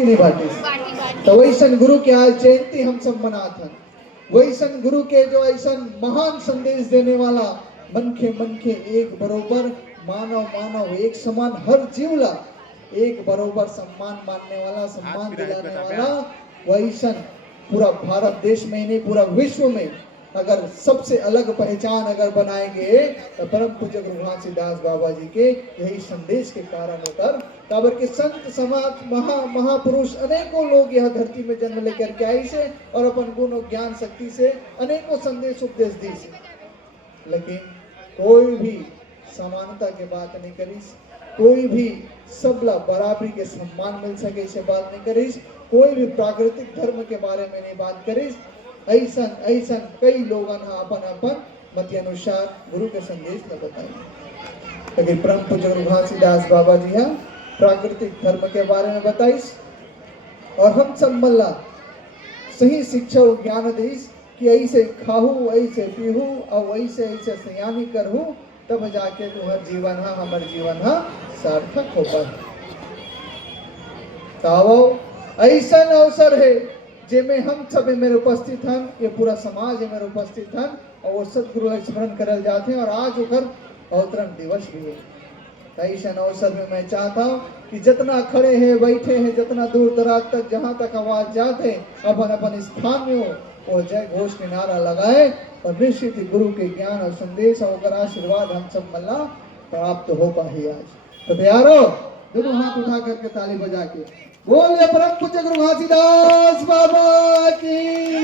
नहीं बाटी। तो वैसन गुरु के आज जयंती हम सब मनात हन। वैसन गुरु के जो ऐसन महान संदेश देने वाला मन के एक बरोबर मानव मानव एक समान हर जीवला एक बरोबर सम्मान मानने वाला सम्मान दिलाने वाला वैसन पूरा भारत देश में नहीं पूरा विश्व में अगर सबसे अलग पहचान अगर बनाएंगे तो परम पूज्य गुरु घासीदास बाबा जी के यही संदेश के कारण होकर काबर के संत समाज महापुरुष अनेकों लोग यह धरती में जन्म लेकर के आई से और अपन गुण और ज्ञान शक्ति से अनेकों संदेश उपदेश दी से, लेकिन कोई भी समानता के बात नहीं करीस, कोई भी सबला बराबरी के सम्मान मिल सके इसे बात नहीं करीस, कोई भी प्राकृतिक धर्म के बारे में नहीं बात करीस। ऐसन ऐसन कई लोगन अपन अपन मत अनुसार गुरु के संदेश न बताइए, लेकिन परम पूज्य गुरु घासीदास बाबा जी यहाँ प्राकृतिक धर्म के बारे में बताइस और हम सब मल्ला सही शिक्षा और ज्ञान दीस कि ऐसे खाहू ऐसे पीहू और ऐसे ऐसे सयानी करहू तब जाके तुम्हार जीवन हा हमार जीवन हा सार्थक हो पाए। तावो ऐसा अवसर है जिसमें हम सब मेरे उपस्थित हन, ये पूरा समाज मेरे उपस्थित हन और वो सदगुरु स्मरण करल जाते हैं और आज उधर अवतरण दिवस भी है। ऐसा अवसर में मैं चाहता हूँ कि जितना खड़े हैं बैठे हैं जितना दूर दराज तक जहाँ तक आवाज जाते अपन अपन स्थान में हो वो जय घोष के नारा लगाए और निश्चित ही गुरु के ज्ञान और संदेश और आशीर्वाद हम सब मल्ला प्राप्त हो पाए। आज तो तैयार हो, दोनों हाथ उठा करके ताली बजा के बोलिए परम पूज्य गुरु घासीदास बाबा की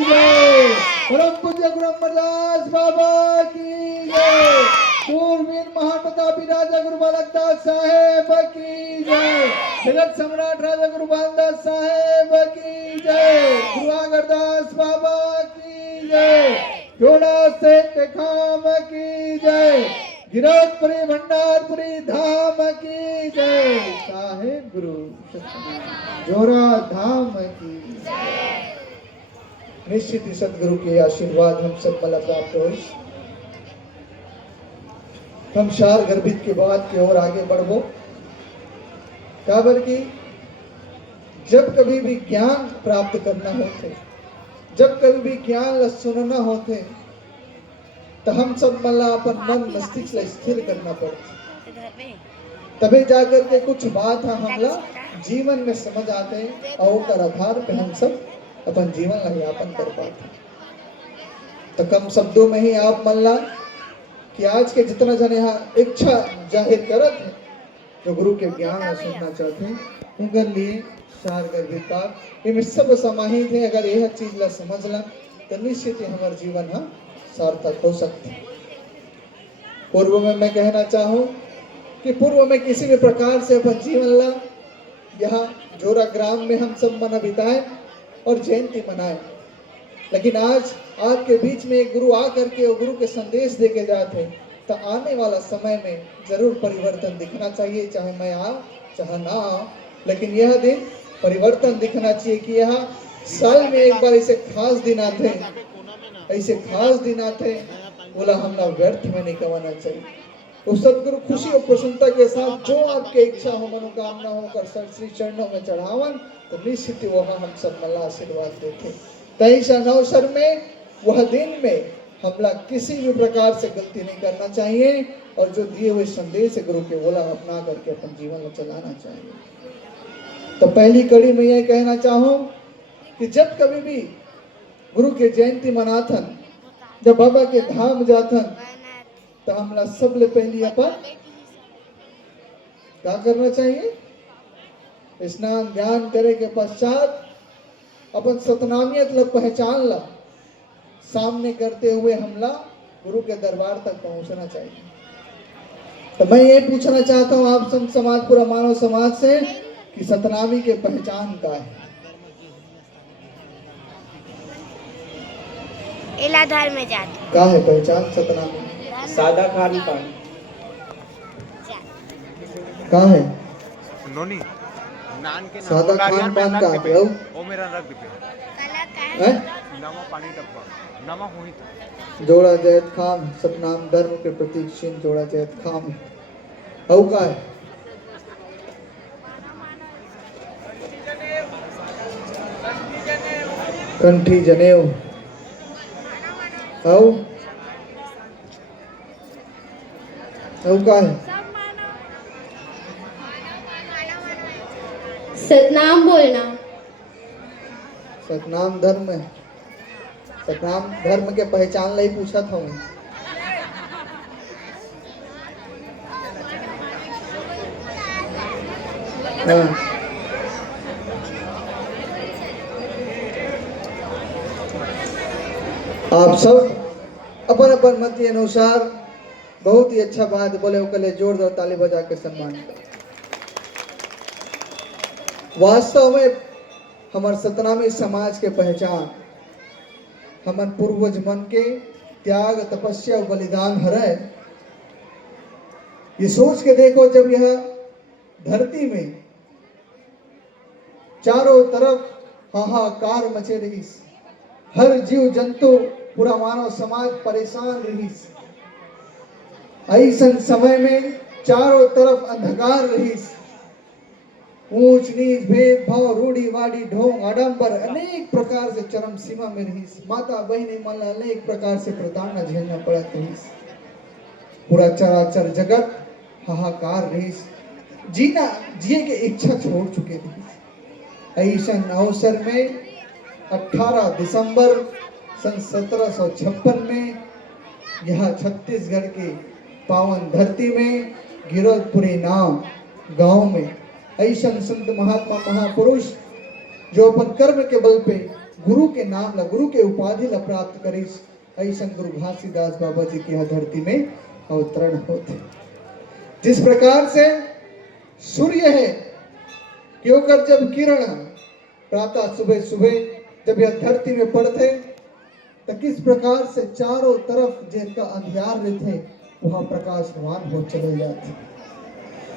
जय, परम पूज्य गुरु अमरदास बाबा की जय, सूरवीर महान प्रतापी राजा गुरु बालकदास साहेब की जय, जगत सम्राट राजा गुरु बालदास साहेब की जय, गुरु आगरदास बाबा की जय, जोड़ा से खाम की जय, गिरधपुरी भंडारपुरी धाम की जय, साहेब गुरु जोरा धाम की जय। निश्चित ही सदगुरु के आशीर्वाद हम सब मला प्राप्त हो। हम शार गर्भित के बाद की ओर आगे बढ़ो, काबर की जब कभी भी ज्ञान प्राप्त करना होते, जब कभी भी ज्ञान सुनना होते तो हम सब मला अपन मन मस्तिष्क स्थिर करना पड़ता, तभी जाकर के कुछ बात हमला जीवन में समझ आते और कर आधार पे हम सब अपन जीवन का यापन कर पाते। तो कम शब्दों में ही आप मल्ला कि आज के जितना जन यहाँ इच्छा जाहिर करत है जो गुरु के ज्ञान सुनना चाहते हैं उनके लिए शार गर्भिता इनमें सब समाहित है। अगर यह चीज ला समझ ला तो निश्चित ही हमारे जीवन हाँ सार्थक हो सकते। पूर्व में मैं कहना चाहूँ कि पूर्व में किसी भी प्रकार से अपन जीवन ला यहाँ जोरा ग्राम में हम सब मना बिताए और जयंती मनाए, लेकिन आज आपके बीच में एक गुरु आकर के और गुरु के संदेश दे के जाते हैं तो आने वाला समय में जरूर परिवर्तन दिखना चाहिए, चाहे मैं आऊँ चाहे ना आऊँ, लेकिन यह दिन परिवर्तन दिखना चाहिए कि यह साल में एक बार ऐसे खास दिन आते हैं, ऐसे खास दिन आते हैं बोला हमला व्यर्थ में नहीं कमाना चाहिए। तो सदगुरु खुशी और प्रसन्नता के साथ जो आपके इच्छा हो मनोकामना हो कर श्री चरणों में चढ़ावन तो निश्चित वह हम सब मल्ला आशीर्वाद देते। तैसा अवसर में वह दिन में हमला किसी भी प्रकार से गलती नहीं करना चाहिए और जो दिए हुए संदेश गुरु के बोला अपना करके अपन जीवन में चलाना चाहिए। तो पहली कड़ी में यह कहना चाहूँ कि जब कभी भी गुरु के जयंती मनाथन जब बाबा के धाम जाथन तो हमला सबले पहली अपन क्या करना चाहिए, स्नान ध्यान करे के पश्चात अपन सतनामियत ल पहचान ला सामने करते हुए हमला गुरु के दरबार तक पहुंचना चाहिए। तो मैं ये पूछना चाहता हूँ आप संत समाज पूरा मानव समाज से कि सतनामी के पहचान का है? इलाधार में जाते क्या है पहचान सतनामी? सादा खान पान क्या है? नोनी नान के सादा खान पान का है वो मेरा रख दे हैं? नामा पानी डब्बा नामा हुई था जोड़ा जैत खाम सतनाम धर्म के प्रतीक चिन्ह जोड़ा जैत खाम हऊ का है कंठी जनेऊ औ का है सतनाम बोलना। सतनाम धर्म है। सतनाम धर्म के पहचान लाई पूछा था मैं। हाँ। आप सब अपन अपन मत के अनुसार बहुत ही अच्छा बात बोले, उसके लिए जोरदार ताली बजा के सम्मान करें। वास्तव में हमारे सतनामी समाज के पहचान हमारे पूर्वज मन के त्याग तपस्या और बलिदान हरे। ये सोच के देखो, जब यह धरती में चारों तरफ हाहाकार मचे रही, हर जीव जंतु पूरा मानव समाज परेशान रही, ऐसन समय में चारों तरफ अंधकार रही, ऊंच नीच भेदभाव रूढ़ीवादी ढोंग आडंबर अनेक प्रकार से चरम सीमा में रही, माता बहनी मन अनेक प्रकार से प्रताड़ना झेलना पड़त रही, पूरा चराचर जगत हाहाकार रही, जीना जिए के इच्छा छोड़ चुके रही। ऐसन अवसर में 18 दिसंबर सन 1756 में यह छत्तीसगढ़ के पावन धरती में गिरोधपुरी नाम गांव में ऐसन संत महात्मा महापुरुष जो अपन कर्म के बल पे गुरु के नाम ला, गुरु के उपाधि ला प्राप्त करिस, ऐसन गुरु घासीदास बाबा जी की यह धरती में अवतरण होते। जिस प्रकार से सूर्य है कि ओकर जब किरण प्रातः सुबह सुबह जब यह धरती में पड़ते तो किस प्रकार से चारों तरफ जिनका अंधियार रहते वहां प्रकाशवान हो चले जाते,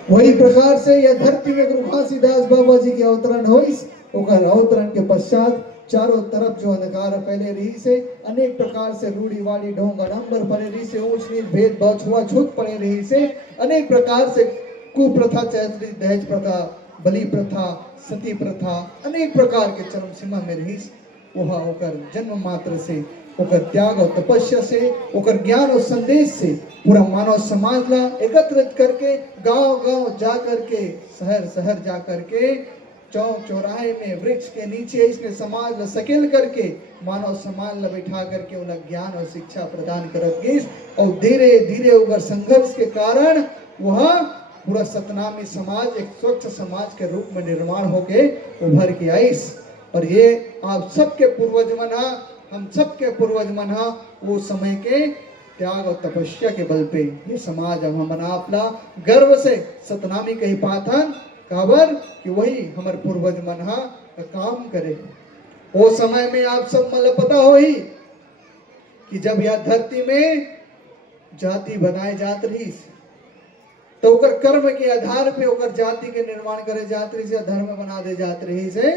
वही प्रकार से यह धरती में गुरु घासीदास बाबा जी के अवतरण होइस। ओकर अवतरण के पश्चात चारों तरफ जो अंधकार फैले रही से, अनेक प्रकार से रूढ़ीवादी ढोंग आडंबर पड़े रही से, ऊंच नीच भेदभाव छुआछूत पड़े रही से, अनेक प्रकार से कुप्रथा, चैतरी दहेज प्रथा, बलि प्रथा, सती प्रथा, अनेक प्रकार के चरम सीमा में रही। वह होकर जन्म मात्र से, होकर त्याग और तपस्या से, होकर ज्ञान और संदेश से पूरा मानव समाज ला एकत्रित करके गांव गांव जा करके, शहर शहर जा करके, चौक चौराहे में वृक्ष के नीचे इसने समाज ला सकेल करके मानव समाज ला बैठा करके उन्हें ज्ञान और शिक्षा प्रदान करत गई। और धीरे धीरे उगर संघर्ष के कारण वह पूरा सतनामी समाज एक स्वच्छ समाज के रूप में निर्माण होके उभर के आईस। और ये आप सबके पूर्वज मना, हम सबके पूर्वज मना वो समय के त्याग और तपस्या के बल पे ये समाज अब हम अपना गर्व से सतनामी कही पाथन काबर कि वही हमारे पूर्वज मनहा का काम करे। वो समय में आप सब मतलब पता हो ही कि जब यह धरती में जाति बनाए जात रही तो ओकर कर्म के आधार पे ओकर जाति के निर्माण करे जात रही से, धर्म बना दे जात रही से,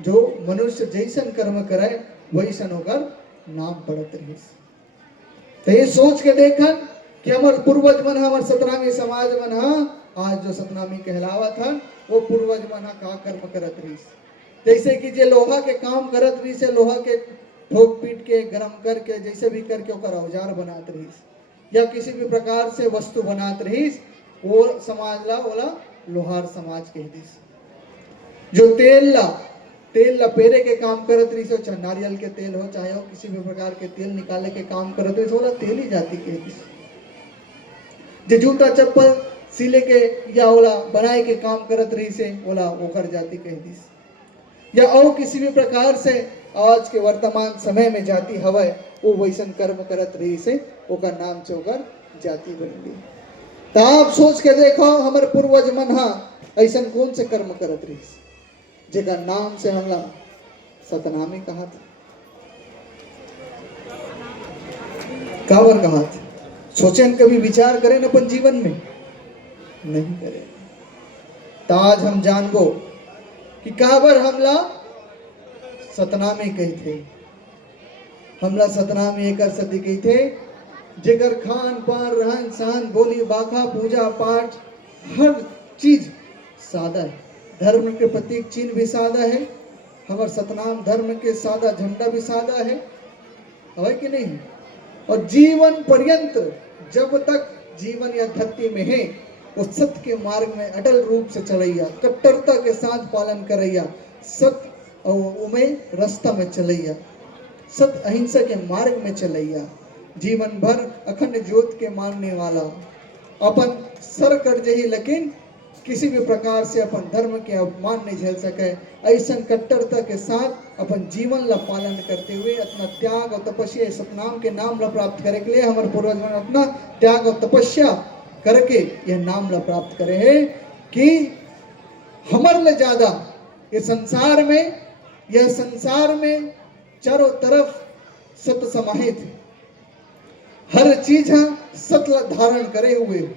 जो मनुष्य जैसन कर्म करे वैसन ओकर नाम पड़त रही। तो ये सोच के देखन कि हमारे पूर्वज मन, हमारे सतनामी समाज मन आज जो सतनामी कहलावा था वो पूर्वज मन का कर्म करत रही। जैसे कि जे लोहा के काम करत रही से, लोहा के ठोक पीट के गरम करके जैसे भी करके ओकर औजार बनात रही या किसी भी प्रकार से वस्तु बनात रही, वो समाज ला ओला लोहार समाज कह दिस। जो तेल ला पेरे के काम करत रही से, चाहे नारियल के तेल हो चाहे हो किसी भी प्रकार के तेल निकाले के काम करत रही, ओला तेल ही जाति कह दिस। जो जूता चप्पल सिले के या ओला बनाए के काम करत रही से, ओला ओकर जाति कह दिस। या और किसी भी प्रकार से आज के वर्तमान समय में जाति हवय वो वैसन कर्म करत रही से, ओकर नाम से ओकर जाति बन गई। तो आप सोच के देखो हमारे पूर्वज मन ऐसन कौन से कर्म करत रही जेकर नाम से हमला सतनामी कहा था, काबर कहा था? सोचें कभी विचार करें न अपन जीवन में नहीं करें। तो आज हम जानबो कि काबर हमला सतनामी कही थे। हमला सतनामी एक सदी कही थे जेकर खान पान रहन सहन बोली बाखा पूजा पाठ हर चीज सादा है। धर्म के प्रतीक चिन्ह भी सादा है, हमारे सतनाम धर्म के सादा झंडा भी सादा है कि नहीं। और जीवन पर्यंत जब तक जीवन या धरती में है वो सत्य के मार्ग में अटल रूप से चलैया, कट्टरता के साथ पालन करैया, सत्य और में रास्ता में चलैया, सत्य अहिंसा के मार्ग में चलैया, जीवन भर अखंड ज्योत के मानने वाला, अपन सर कर जही लेकिन किसी भी प्रकार से अपन धर्म के अपमान नहीं झेल सके, ऐसा कट्टरता के साथ अपन जीवन ला पालन करते हुए अपना त्याग और तपस्या सतनाम के नाम ला प्राप्त करे के लिए हमारे पूर्वज ने अपना त्याग और तपस्या करके यह नाम ला प्राप्त करे है कि हमारे लिए ज्यादा ये संसार में, यह संसार में चारों तरफ सत्य समाहित है, हर चीज सत्य धारण करे हुए,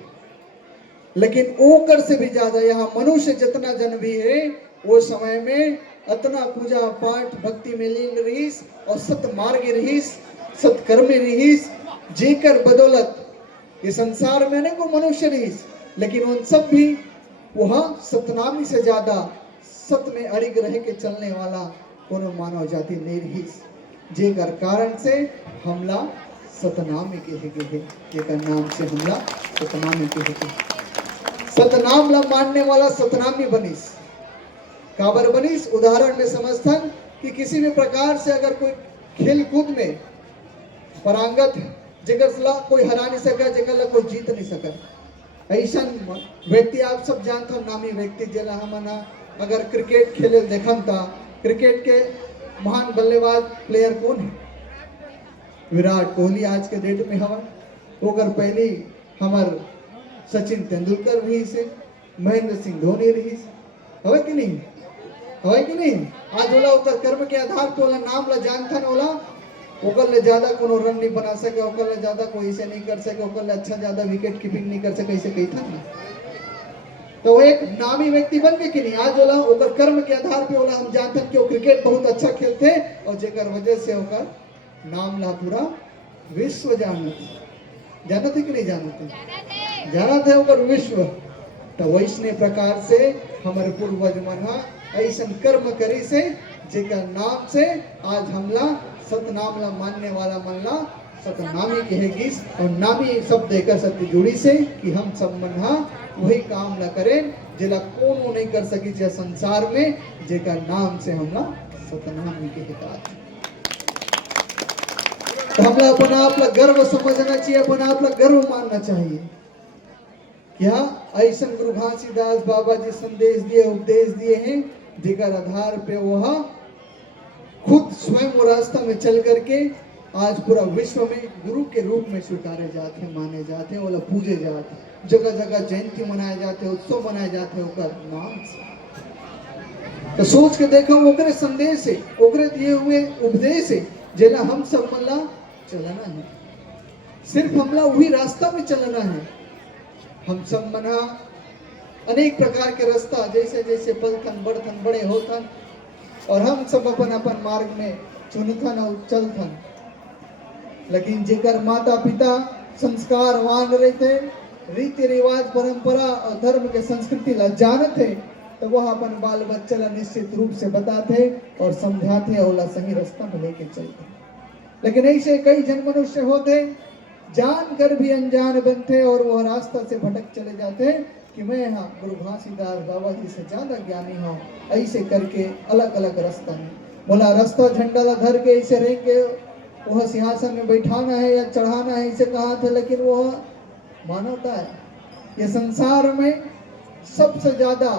लेकिन ओकर से भी ज्यादा यहाँ मनुष्य जितना जन भी है वो समय में अतना पूजा पाठ भक्ति में लीन रहीस और सत्य मार्ग रहीस, सत्कर्मी रहीस, जेकर बदौलत ये संसार में नहीं को मनुष्य रहीस, लेकिन उन सब भी वह सतनामी से ज्यादा सत्य में अड़िग रह के चलने वाला कोनो मानव जाति नहीं रहीस, जेकर कारण से हमला सतनामी के है, जेकर नाम से हमला सतनामी के है। सतनाम ला मानने वाला सतनामी बनीस, काबर बनीस उदाहरण में समझथन कि किसी भी प्रकार से अगर कोई खेल कूद में परांगत जगह ला कोई हरा नहीं सका, जगह ला कोई जीत नहीं सका, ऐसा व्यक्ति आप सब जानते हो, नामी व्यक्ति जिला हमना अगर क्रिकेट खेले देखन था, क्रिकेट के महान बल्लेबाज प्लेयर कौन है? विराट कोहली आज के डेट में हवा, ओकर पहली हमार सचिन तेंदुलकर रही से, महेंद्र सिंह धोनी रही से, है कि नहीं? है कि नहीं? आज ओला उतर कर्म के आधार पे ओला नाम ला जानथन, ओला ओकर ले ज्यादा कोनो रन नहीं बना सके, ओकर ले ज्यादा कोई ऐसे नहीं कर सके, ओकर ले अच्छा ज्यादा विकेट कीपिंग नहीं कर सके, ऐसे कही था ना। तो वो एक नामी व्यक्ति बन गए कि नहीं? आज ओला ओकर कर्म के आधार पे ओला हम जानथन कि वो क्रिकेट बहुत अच्छा खेलते और जेकर वजह से ओकर नाम ला पूरा विश्व जानत है कि नहीं जानते? जानत है ओकर विश्व। तो वैसने प्रकार से हमारे पूर्वज मन ऐसा कर्म करी से जेकर नाम से आज हमला सतनाम ला मानने वाला मन ला सतनामी कहेगीस, और नामी शब्द देकर सत्य जुड़ी से कि हम सब मन वही काम ला करें जिला कोनो नहीं कर सकी जे संसार में, जेकर नाम से हमला सतनामी कहता। तो हमला अपना आप ला गर्व समझना चाहिए, अपना आप ला गर्व मानना चाहिए। क्या ऐसा गुरु घासीदास बाबा जी संदेश दिए, उपदेश दिए हैं, जेकर आधार पे वह खुद स्वयं वो रास्ता में चल करके आज पूरा विश्व में गुरु के रूप में स्वीकारे जाते हैं, माने जाते हैं, वो पूजे जाते हैं, जगह जगह जयंती मनाए जाते हैं, उत्सव मनाए जाते हैं ओकर नाम से। तो सोच के देखो ओकरे संदेश से, ओकरे दिए हुए उपदेश से जेला हम सब मल्ला चलना है, सिर्फ हमला वही रास्ता में चलना है। हम सब मना अनेक प्रकार के रास्ता जैसे जैसे पलथन बढ़थन बड़े होथन और हम सब अपन अपन मार्ग में चुनथन और चलथन, लेकिन जेकर माता पिता संस्कारवान रहते, रीति रिवाज परंपरा और धर्म के संस्कृति ला जानते, तो वह अपन बाल बच्चा ला निश्चित रूप से बताते और समझाते और ला सही रास्ता में लेके चलते। लेकिन ऐसे कई जन मनुष्य होते जान कर भी अनजान बनते और वह रास्ता से भटक चले जाते कि मैं यहाँ गुरु घासीदास बाबा जी से ज्यादा ज्ञानी हूँ, ऐसे करके अलग अलग रास्ता में बोला रास्ता झंडा ला धर के ऐसे रह के वह सिंहासन में बैठाना है या चढ़ाना है ऐसे कहा था, लेकिन वह मानवता है। ये संसार में सबसे ज्यादा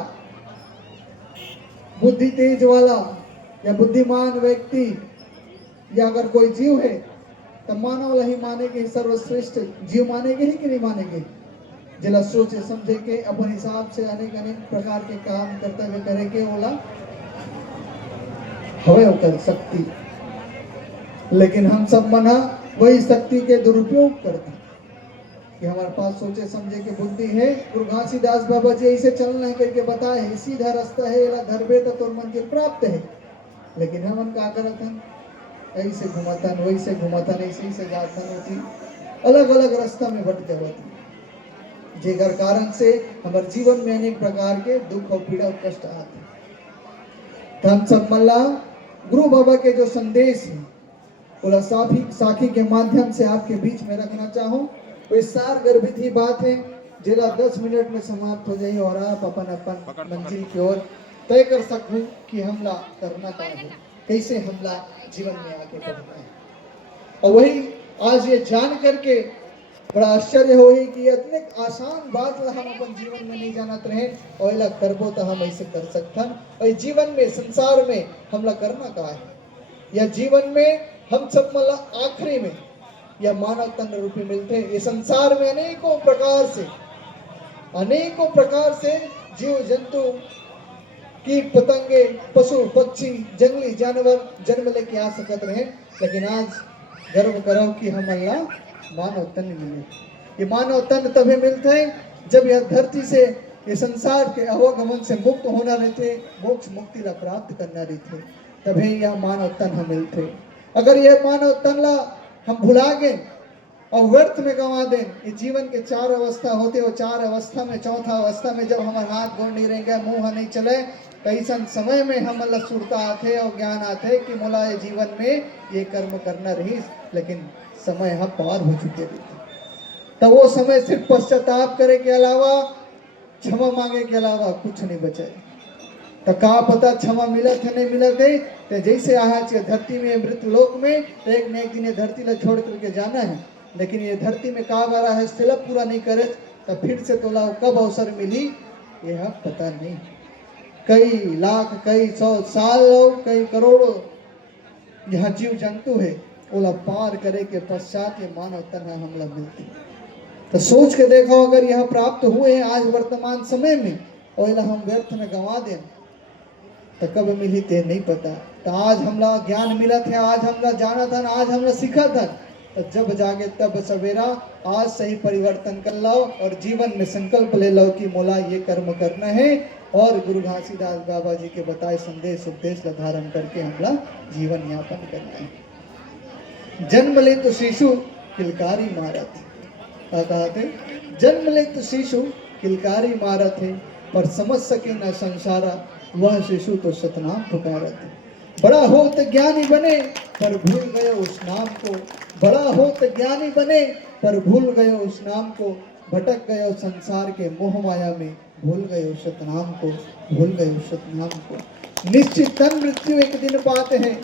बुद्धि तेज वाला या बुद्धिमान व्यक्ति या अगर कोई जीव है तो मानव ही मानेगे, सर्वश्रेष्ठ जीव मानेगे ही कि नहीं मानेगे? जिला सोचे समझे के अपन हिसाब से अनेक अनेक प्रकार के काम करते हुए करे के ओला हवे होकर शक्ति, लेकिन हम सब मना वही शक्ति के दुरुपयोग करते कि हमारे पास सोचे समझे के बुद्धि है। गुरु घासीदास बाबा जी ऐसे चलना है करके बताए, सीधा रास्ता है, एला धरबे तो तोर मंजिल प्राप्त है, लेकिन हमन का करतन ऐसे घुमातन वैसे घुमातन ऐसे से जातन होती, अलग अलग रास्ता में भटके होती, जेकर कारण से हमारे जीवन में अनेक प्रकार के दुख और पीड़ा और कष्ट आते। हम सब मल्ला गुरु बाबा के जो संदेश है बोला साखी के माध्यम से आपके बीच में रखना चाहूँ। वो सार गर्भित ही बात है जिला 10 मिनट में समाप्त हो जाए और आप अपन मंजिल की ओर तय कर सकूं कि हमला करना क्या है, कैसे हमला जीवन में आगे बढ़ना है। और वही आज ये जान करके बड़ा आश्चर्य हो कि इतने आसान बात हम अपन जीवन में नहीं जानत रहे और इला करबो तो हम ऐसे कर सकथन। और जीवन में संसार में हमला करना क्या है, या जीवन में हम सब मतलब आखिरी में यह मानव तन रूपी मिलते हैं। ये संसार में अनेकों प्रकार से जीव जंतु कीट पतंगे पशु पक्षी जंगली जानवर जन्म लेके आ सकत रहे, लेकिन आज गर्व करो कि हम अल्लाह मानव तन मिले। ये मानव तन तभी मिलते हैं जब यह धरती से ये संसार के अवगमन से मुक्त होना रहते, मोक्ष मुक्ति ला प्राप्त करना रहते, तभी यह मानव तन हम मिलते। अगर यह मानव तन ला हम भुला गए और व्यर्थ में गंवा दें, ये जीवन के 4 अवस्था होते और 4 अवस्था में चौथा अवस्था में जब हमारे हाथ गोड़ नहीं रहेंगे, मुंह नहीं चले, कैसन समय में हम अल्लाह सुरता आते और ज्ञान आते कि मोला ये जीवन में ये कर्म करना रही, लेकिन समय हम पार हो चुके थे। तो वो समय सिर्फ पश्चाताप करे के अलावा, क्षमा मांगे के अलावा कुछ नहीं बचे। तो का पता क्षमा मिलत है नहीं मिलत है, तो जैसे आज धरती में मृत लोक में एक न एक दिन धरती ला छोड़ करके जाना है, लेकिन ये धरती में का बारा है सिलप पूरा नहीं करे तो फिर से तोला कब अवसर मिली यह पता नहीं। कई लाख कई 100 साल कई करोड़ों यह जीव जंतु है, ओला पार करे के पश्चात ये मानव तन हमला मिलती। तो सोच के देखो अगर यह प्राप्त हुए आज वर्तमान समय में और हम व्यर्थ में गंवा दें तो कब मिली ते नहीं पता। तो आज हमला ज्ञान मिला था, आज हमला जाना था, आज हमला सीखा था, तो जब जागे तब सवेरा आज सही परिवर्तन कर लो और जीवन में संकल्प ले लो कि मोला ये कर्म करना है और गुरु घासीदास बाबा जी के बताए संदेश उपदेश ला धारण करके हमला जीवन यापन करना है। जन्म ले तो शिशु किलकारी मारत, क्या कहते, जन्म ले तो शिशु किलकारी मारत है, पर समझ सके न संसारा वह शिशु तो सतनाम पुकारत है। बड़ा हो तो ज्ञानी बने पर भूल गए उस नाम को, बड़ा हो तो ज्ञानी बने पर भूल गए उस नाम को, भटक गए संसार के मोह माया में, भूल गए उस सतनाम को, भूल गए उस सतनाम को। निश्चित धन मृत्यु एक दिन पाते हैं,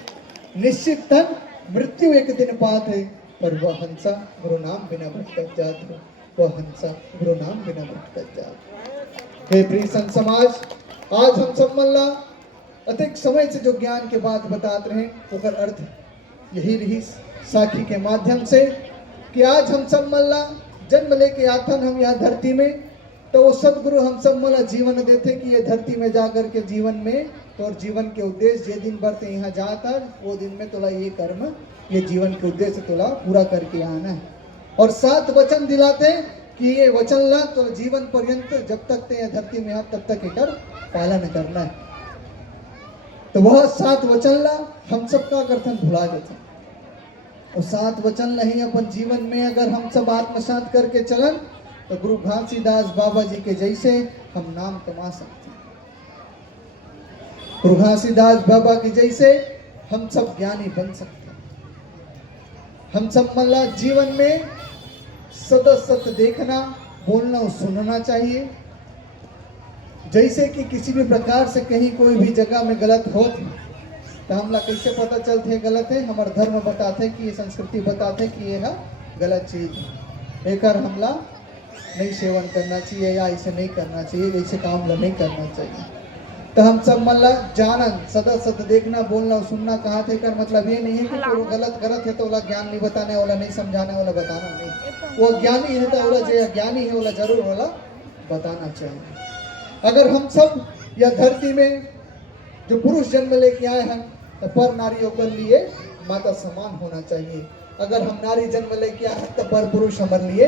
निश्चित धन मृत्यु एक दिन पाते हैं, पर वह हंसा गुरु नाम बिना भटक जात है, वह हंसा गुरु नाम बिना भटक जात। हे प्रिय संत समाज, आज हम सब मल्ला अधिक समय से जो ज्ञान के बात बताते रहे ओकर अर्थ यही रही साखी के माध्यम से कि आज हम सब मल्ला जन्म लेके आथन हम यहाँ धरती में, तो वो सदगुरु हम सब मला जीवन देते कि ये धरती में जाकर के जीवन में तो और जीवन के उद्देश्य जे दिन बढ़ते यहाँ जाता वो दिन में तोला ये कर्म ये जीवन के उद्देश्य तोला पूरा करके आना है। और 7 वचन दिलाते कि ये वचन ला तो जीवन पर्यंत जब तक ते धरती में तब तक एकर पालन करना है। तो वह 7 वचन ला हम सब का करथन भुला जाते और 7 वचन नहीं अपन जीवन में अगर हम सब आत्मसात करके चलन तो गुरु घासीदास बाबा जी के जैसे हम नाम कमा सकते हैं। गुरु घासीदास बाबा के जैसे हम सब ज्ञानी बन सकते हैं। हम सब मतलब जीवन में सत देखना बोलना और सुनना चाहिए। जैसे कि किसी भी प्रकार से कहीं कोई भी जगह में गलत हो तो हमला कैसे पता चलते गलत है, हमारा धर्म बताते कि ये संस्कृति बताते कि ये है गलत चीज, एकर हमला नहीं सेवन करना चाहिए या ऐसे नहीं करना चाहिए, ऐसे काम ला नहीं करना चाहिए। तो हम सब मतलब जानन सत देखना बोलना और सुनना कहा थे कर मतलब ये नहीं है कि वो गलत करत है तो वाला ज्ञान नहीं बताने वाला नहीं समझाने वाला बताना नहीं, वो ज्ञानी है तो वाला जो ज्ञानी है वाला जरूर वाला बताना चाहिए। अगर हम सब यह धरती में जो पुरुष जन्म लेके आए हैं तो पर नारियों के लिए माता समान होना चाहिए। अगर हम नारी जन्म लेके आए हैं तो पर पुरुष हमारे लिए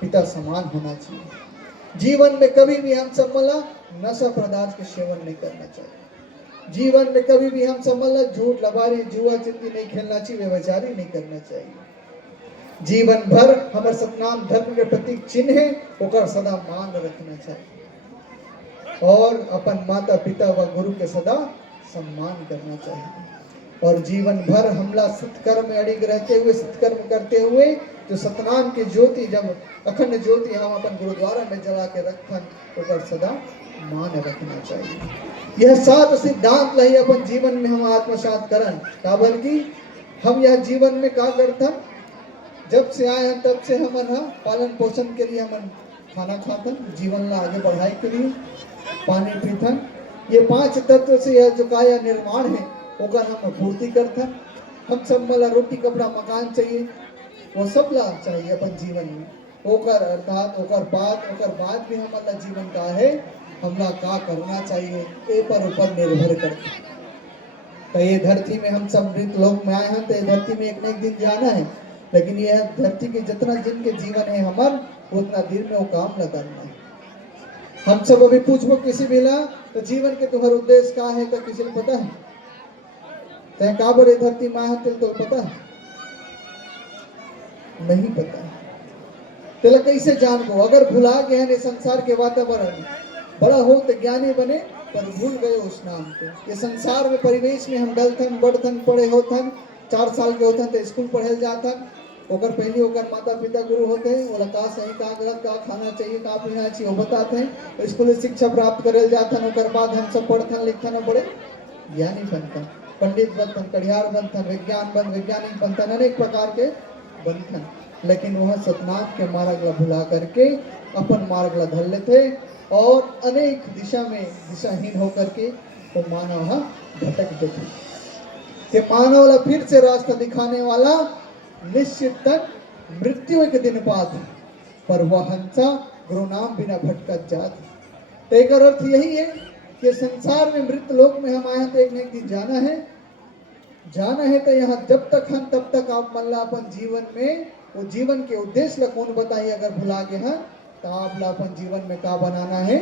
पिता समान होना चाहिए। जीवन में कभी भी हम सब मतलब नशा पदार्थ के सेवन नहीं करना चाहिए। जीवन में कभी भी हम सब मतलब झूठ लबारी जुआ चिंती नहीं खेलना चाहिए, व्यभिचारी नहीं करना चाहिए। जीवन भर हमारे सतनाम धर्म के प्रतीक चिन्ह है ओकर सदा मान रखना चाहिए और अपन माता पिता व गुरु के सदा सम्मान करना चाहिए। और जीवन भर हमला सत्कर्म में अड़िग रहते हुए, सत्कर्म करते हुए जो सतनाम की ज्योति, जब अखंड ज्योति हम अपन गुरुद्वारा में जला के रखन ओकर सदा मान रखना चाहिए। यह 7 सिद्धांत लही अपन जीवन में हम आत्मसात करन। काबर की हम यह जीवन में का करथन, जब से आए हैं तब से हमन पालन पोषण के लिए हमन खाना खातन, जीवन ला आगे बढ़ाई के लिए पानी पीथन। ये 5 तत्व से यह जो काया निर्माण है ओकर हम पूर्ति करथन। हम सब मला रोटी कपड़ा मकान चाहिए, वो सब ला चाहिए अपन जीवन में। ओकर अर्थात ओकर बाद भी हमारा जीवन का है, हमला का करना चाहिए ए पर ऊपर निर्भर करता। तो ये धरती में हम सब मृत लोक में आए हैं, तो ये धरती में एक न एक दिन जाना है। लेकिन यह धरती के जितना दिन के जीवन है हमार, उतना दिन में वो काम न करना है। हम सब अभी पूछबो किसी भी ला तो जीवन के तुम्हारा उद्देश्य का है, तो किसी को पता है? तय काबर ये धरती में आए तो पता है? नहीं पता। तेला कैसे जानबो? अगर भुला गए हैं संसार के वातावरण, बड़ा हो तो ज्ञानी बने पर भूल गए उस नाम को। ये संसार में परिवेश में हम डलथन बढ़थन, पढ़े होथन, 4 साल के होथन तो स्कूल पढ़े जाथन। ओकर पहले ओकर माता पिता गुरु होते हैं, ओला का सही का गलत, का खाना चाहिए का पीना चाहिए वो बताते हैं। स्कूल शिक्षा प्राप्त करे जाथन, ओकर बाद हम सब पढ़थन लिखथन और बड़े ज्ञानी बनथन, पंडित बनथन, कढ़ियार बनथन, वैज्ञानिक बनथन, अनेक प्रकार के बनथन। लेकिन वह सतनाम के मार्ग ला भुला करके अपन मार्ग ला धर लेते और अनेक दिशा में दिशाहीन होकर के वो मानव भटक देते। कि मानव ला फिर से रास्ता दिखाने वाला निश्चित तक मृत्यु एक दिन पात, पर वह हंसा गुरु नाम बिना भटकत जात। तो एक अर्थ यही है कि संसार में मृत लोक में हम आए तो एक न एक दिन जाना है। तो यहाँ जब तक हम तब तक आप मल्ला अपन जीवन में वो जीवन के उद्देश्य ला कौन बताइए? अगर भुला गए हैं तो आप ला अपन जीवन में का बनाना है?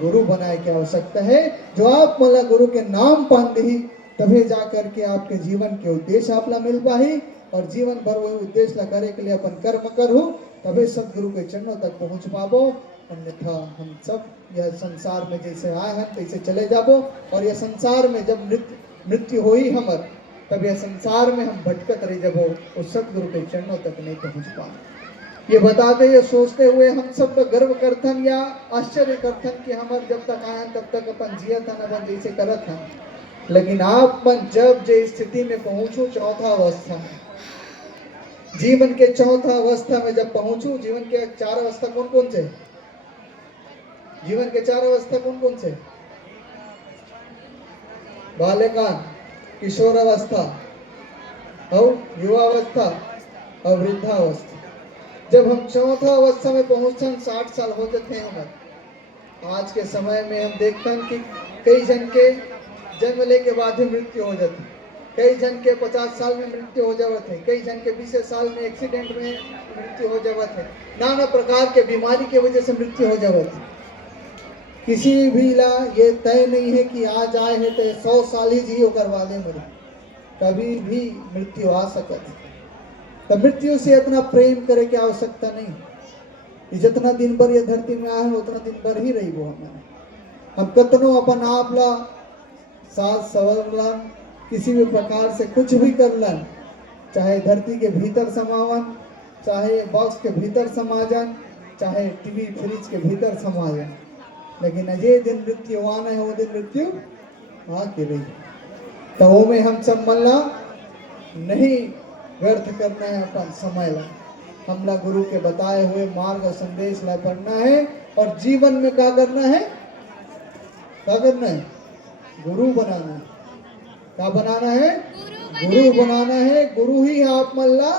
गुरु बनाए की आवश्यकता है। जो आप मल्ला गुरु के नाम पान दी तभी जा करके आपके जीवन के उद्देश्य आप ला मिल पाही और जीवन भर वही उद्देश्य ला करे के लिए अपन कर्म करूँ तभी सदगुरु के चरणों तक पहुँच पाबो। अन्यथा हम सब यह संसार में जैसे आए हैं तैसे चले जाबो और यह संसार में जब मृत्यु हो ही हमर, तब यह संसार में हम भटकत रह जाबो और सदगुरु के चरणों तक नहीं पहुँच पाए। ये बताते ये सोचते हुए हम सब गर्व करथन या आश्चर्य करथन कि हमार जब तक आए तब तक अपन जियत हन, अपन जैसे करत हन। लेकिन आप मन जब जे स्थिति में पहुँचो, चौथा अवस्था में, जीवन के चौथा अवस्था में जब पहुँचो, जीवन के 4 अवस्था कौन कौन से? जीवन के 4 अवस्था कौन कौन से? बाल्यकाल, किशोर अवस्था और युवा अवस्था और वृद्धावस्था। जब हम चौथा अवस्था में पहुंचते 60 साल होते थे उम्र। आज के समय में हम देखते हैं कि कई जन के जन्म ले के बाद ही मृत्यु हो जाती, कई जन के 50 साल में मृत्यु हो जावत है, कई जन के 20 साल में एक्सीडेंट में मृत्यु हो जावत है, नाना प्रकार के बीमारी के वजह से मृत्यु हो जावत है। किसी भी ला ये तय नहीं है कि आज आए हैं तो 100 साल ही जियो करवा दे मरे, कभी भी मृत्यु आ सकता है। तो मृत्यु से इतना प्रेम करे की आवश्यकता नहीं। जितना दिन भर ये धरती में आए उतना दिन भर ही रही वो हमारे। हम कतनो अपन आप ला सास सवरलन, किसी भी प्रकार से कुछ भी करलन, चाहे धरती के भीतर समावन, चाहे बॉक्स के भीतर समाजन, चाहे टीवी फ्रिज के भीतर समाजन, लेकिन ये दिन मृत्यु आना है, वो दिन मृत्यु आके रही। तो वो में हम सब मल्ला नहीं व्यर्थ करना है अपन समय ला। हमला गुरु के बताए हुए मार्ग और संदेश ला पढ़ना है और जीवन में क्या करना है? क्या करना है? गुरु बनाना है। क्या बनाना है? गुरु बनाना है। गुरु ही आप मल्ला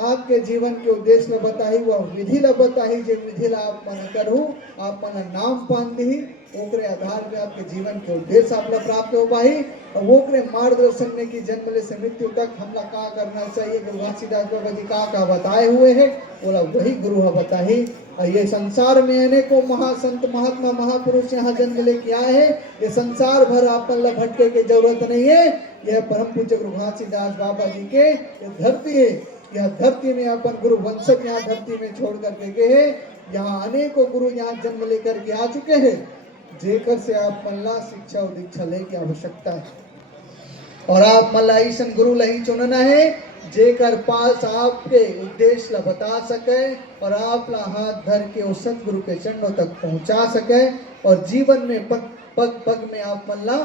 आपके जीवन के उद्देश्य ला बताही, वह विधि ला बताही, जो विधि ला आप मन करू, आप मन नाम पान दी, ओकरे आधार पे आपके जीवन के उद्देश्य आपला प्राप्त हो पाही। और ओकरे मार्गदर्शन में कि जन्म ले से मृत्यु तक हमला का करना चाहिए, गुरु घासीदास बाबा जी का बताए हुए है, बोला वही गुरु है बताही। और ये संसार में अनेकों महासंत महात्मा महापुरुष यहाँ जन्म लेके आए हैं। ये संसार भर आप मल्ला भटके की जरूरत नहीं है। यह परम पूज्य गुरु घासीदास बाबा जी के धरती है। यह धरती में अपन गुरु वंशक यहाँ धरती में छोड़ करके गए हैं। यहाँ अनेकों गुरु यहाँ जन्म लेकर के आ चुके हैं, जेकर से आप मल्ला शिक्षा और दीक्षा ले की आवश्यकता है। और आप मला ऐसन गुरु लही चुनना है जेकर पास आपके उद्देश्य ला बता सके और आप ला हाथ धर के उस सतगुरु के चरणों तक पहुंचा सके और जीवन में पग पग पग में आप मला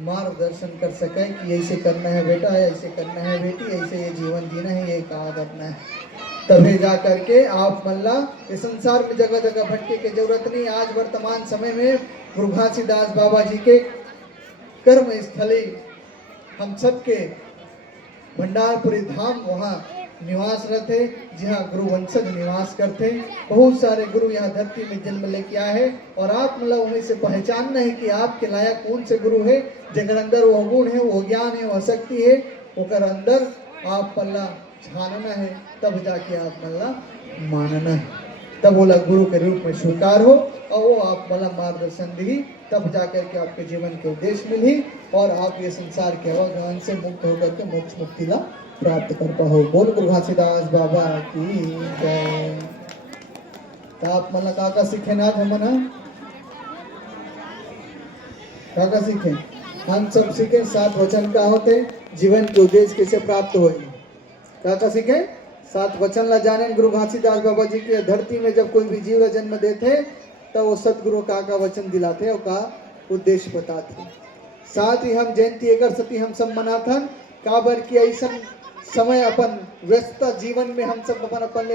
मार्गदर्शन कर सके कि ऐसे करना है बेटा, ऐसे करना है बेटी, ऐसे ये जीवन जीना है, ये कहा करना है। तभी जा करके आप मल्ला इस संसार में जगह जगह भटके की जरूरत नहीं। आज वर्तमान समय में गुरु घासीदास बाबा जी के कर्म स्थली हम सबके भंडारपुरी धाम वहाँ निवास रहते, जहाँ गुरु वंशज निवास करते। बहुत सारे गुरु यहाँ धरती में जन्म लेके आए हैं और आप मतलब उन्हें से पहचानना है कि आपके लायक कौन से गुरु है, जगह अंदर वो गुण है, वो ज्ञान है, वो शक्ति है, ओकर अंदर आप पल्ला छानना है, तब जाके आप मल्ला मानना है, तब बोला गुरु के रूप में स्वीकार हो और वो आप मला मार्गदर्शन दी, तब जाकर के आपके जीवन के उद्देश्य मिली और आप ये संसार के अवगमन से मुक्त होकर के मोक्ष मुक्ति ला प्राप्त कर पाओ। बोल गुरु घासीदास बाबा की जय। तो आप मला काका सीखे ना हमना काका सीखे, हम सब सीखे 7 वचन का होते, जीवन के उद्देश्य कैसे प्राप्त हो। काका सीखे 7 वचन ला जाने। गुरु घासीदास बाबा जी की धरती में जब कोई भी जीव जन्म देते तो वो सतगुरु का वचन दिलाते और का उद्देश्य बताते। साथ ही हम जयंती एकर सती हम सब मनाथन काबर की ऐसा समय अपन व्यस्त जीवन में हम सब अपन अपन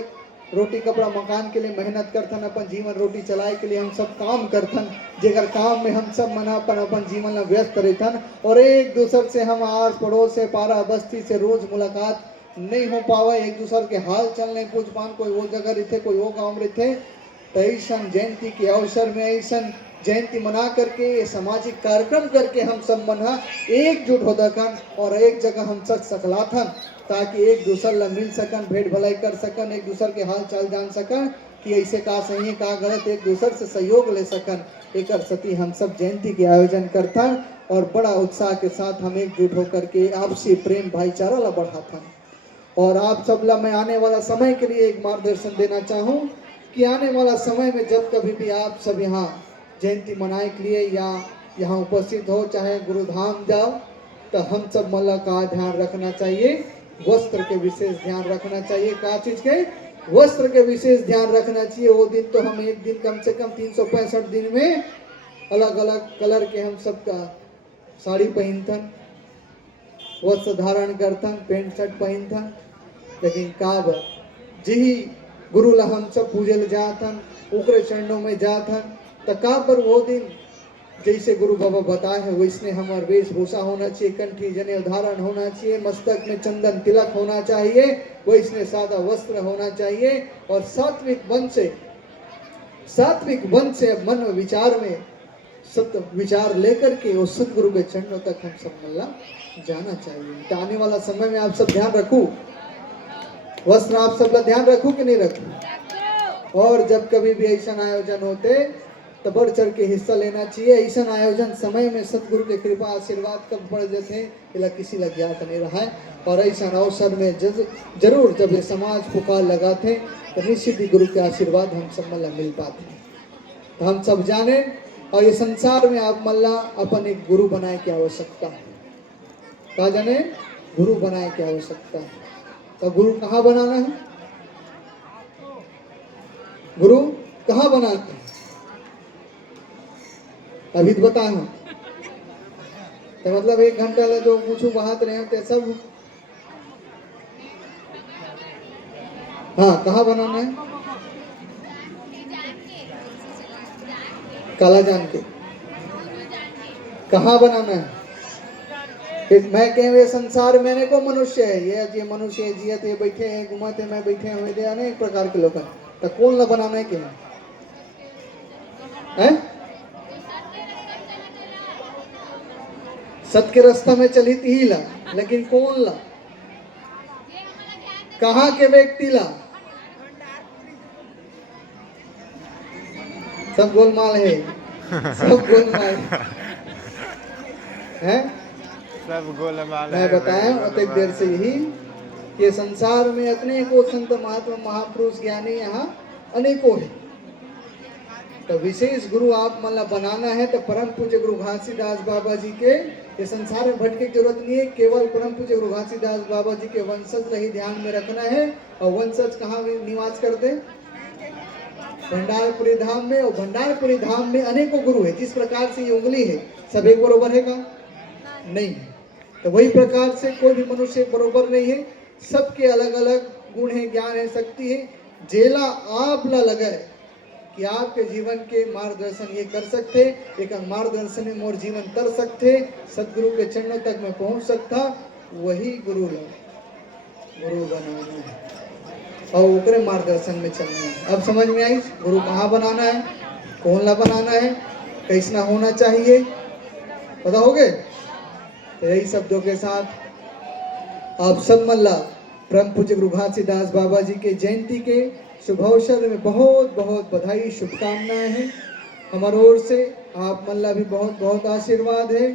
रोटी कपड़ा मकान के लिए मेहनत करथन, अपन जीवन रोटी चलाए के लिए हम सब काम करथन, जेकर काम में हम सब मना अपन अपन जीवन में व्यस्त रहथन और एक दूसरे से हम आस पड़ोस से पारा बस्ती से रोज मुलाकात नहीं हो पावा, एक दूसरे के हाल चल नहीं पूछ पान, कोई वो जगह रहते कोई वो गाँव रहते। तो ऐसा जयंती के अवसर में ऐसा जयंती मना करके सामाजिक कार्यक्रम करके हम सब मना एकजुट हो दखन और एक जगह हम सच सकलाथन, ताकि एक दूसरे ला मिल सकन, भेंट भलाई कर सकन, एक दूसरे के हाल चाल जान सकन कि ऐसे का सही है का गलत, एक दूसरे से सहयोग ले सकन। एक सती हम सब जयंती के आयोजन करथन और बड़ा उत्साह के साथ हम एकजुट होकर के आपसी प्रेम भाईचारा ला बढ़ाथन। और आप सब ला मैं आने वाला समय के लिए एक मार्गदर्शन देना चाहूँ कि आने वाला समय में जब कभी भी आप सब यहाँ जयंती मनाने के लिए या यहाँ उपस्थित हो, चाहे गुरुधाम जाओ, तो हम सब मला का ध्यान रखना चाहिए, वस्त्र के विशेष ध्यान रखना चाहिए। का चीज के वस्त्र के विशेष ध्यान रखना चाहिए। वो दिन तो हम एक दिन कम से कम 365 दिन में अलग अलग कलर के हम सब का साड़ी पहनथन, वस्त्र धारण करथन, पेंट शर्ट पहनथन, लेकिन काब जी गुरु ला हम सब पूजे ले जाथन, ओकरे चरणों में जाथन, तो का पर वो दिन जैसे गुरु बाबा बताए हैं वैसने हमार वेशभूषा होना चाहिए, कंठी जनेऊ धारण होना चाहिए, मस्तक में चंदन तिलक होना चाहिए, वैसने सादा वस्त्र होना चाहिए और सात्विक मन से मन विचार में सत्य विचार लेकर के उस सतगुरु के चरणों तक हम सब मल्ला जाना चाहिए। तो आने वाला समय में आप सब ध्यान रखो, वस्त्र आप सब ध्यान रखो कि नहीं रखो। और जब कभी भी ऐसा आयोजन होते तो बढ़ चढ़ के हिस्सा लेना चाहिए। ऐसा आयोजन समय में सतगुरु के कृपा आशीर्वाद कब पड़ जाते इला किसी लग ज्ञात नहीं रहा है। और ऐसा अवसर में जरूर जब ये समाज पुकार लगाते तो निश्चित ही गुरु के आशीर्वाद हम सब मल्ला मिल पाते। तो हम सब जाने और ये संसार में आप मल्ला अपन एक गुरु बनाए की आवश्यकता है। कहा जाने गुरु बनाए की आवश्यकता है। तो गुरु कहाँ बनाना है, गुरु कहाँ बनाना है अभी तो बताए हम। तो मतलब 1 घंटा ले जो पूछू बात रहे होते सब, हाँ कहाँ बनाना है, काला जान के कहाँ बनाना है। मैं कहे संसार में को मनुष्य है, ये मनुष्य है, जियत ये बैठे हैं, घुमाते मैं बैठे हुए थे अनेक प्रकार के लोग। तो कौन ला बनाना है क्या है? सत के रास्ता में चली थी ला, लेकिन कौन ला, कहाँ के व्यक्ति ला, सब गोलमाल है, सब गोलमाल है, सब गोलमाल। मैं बताया अतिक देर से यही कि संसार में अनेकों संत महात्मा महापुरुष ज्ञानी यहाँ अनेकों है। तो विशेष गुरु आप मतलब बनाना है तो परम पूज्य गुरु घासीदास बाबा जी के ये संसार में भटके की जरूरत नहीं है, केवल परम पूज्य गुरु घासीदास बाबा जी के वंशज ही ध्यान में रखना है। और वंशज कहाँ निवास करते हैं? भंडारपुरी धाम में। और भंडारपुरी धाम में अनेकों गुरु है। जिस प्रकार से ये उंगली है, सब एक बरोबर है का? नहीं है। तो वही प्रकार से कोई भी मनुष्य बरोबर नहीं है, सबके अलग अलग गुण है, ज्ञान है, शक्ति है। जेला आप ला लगे कि आपके जीवन के मार्गदर्शन ये कर सकते, एक मार्गदर्शन में मोर जीवन कर सकते, सदगुरु के चरणों तक मैं पहुंच सकता, वही गुरु बनाना है और ओकरे मार्गदर्शन में चलना है। अब समझ में आई गुरु कहाँ बनाना है, कौन ला बनाना है, कैसना होना चाहिए, पता हो गए? तो यही शब्दों के साथ आप सब मल्ला परम पूज्य गुरु घासीदास बाबा जी के जयंती के शुभ अवसर में बहुत बहुत बधाई, शुभकामनाएं हैं हमारी ओर से। आप मल्ला भी बहुत बहुत आशीर्वाद है।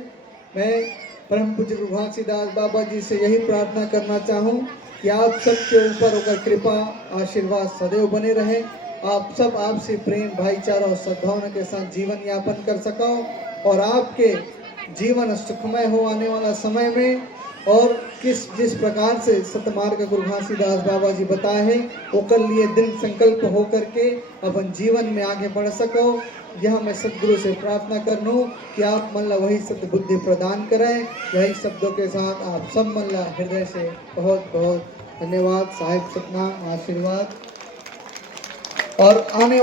मैं परम पूज्य गुरु घासीदास बाबा जी से यही प्रार्थना करना चाहूँ कि आप सबके ऊपर होकर कृपा आशीर्वाद सदैव बने रहे। आप सब आपसे प्रेम, भाईचारा और सद्भावना के साथ जीवन यापन कर सको और आपके जीवन सुखमय हो आने वाला समय में। और जिस प्रकार से सतमार्ग गुरु घासीदास बाबा जी बताए हैं, वो कर लिए दृढ़ संकल्प हो करके अपन जीवन में आगे बढ़ सको। यह मैं सदगुरु से प्रार्थना कर लूँ कि आप मल्ला वही सद्बुद्धि प्रदान करें। यही शब्दों के साथ आप सब मल्ला हृदय से बहुत बहुत धन्यवाद। साहिब सतनाम, आशीर्वाद। और आने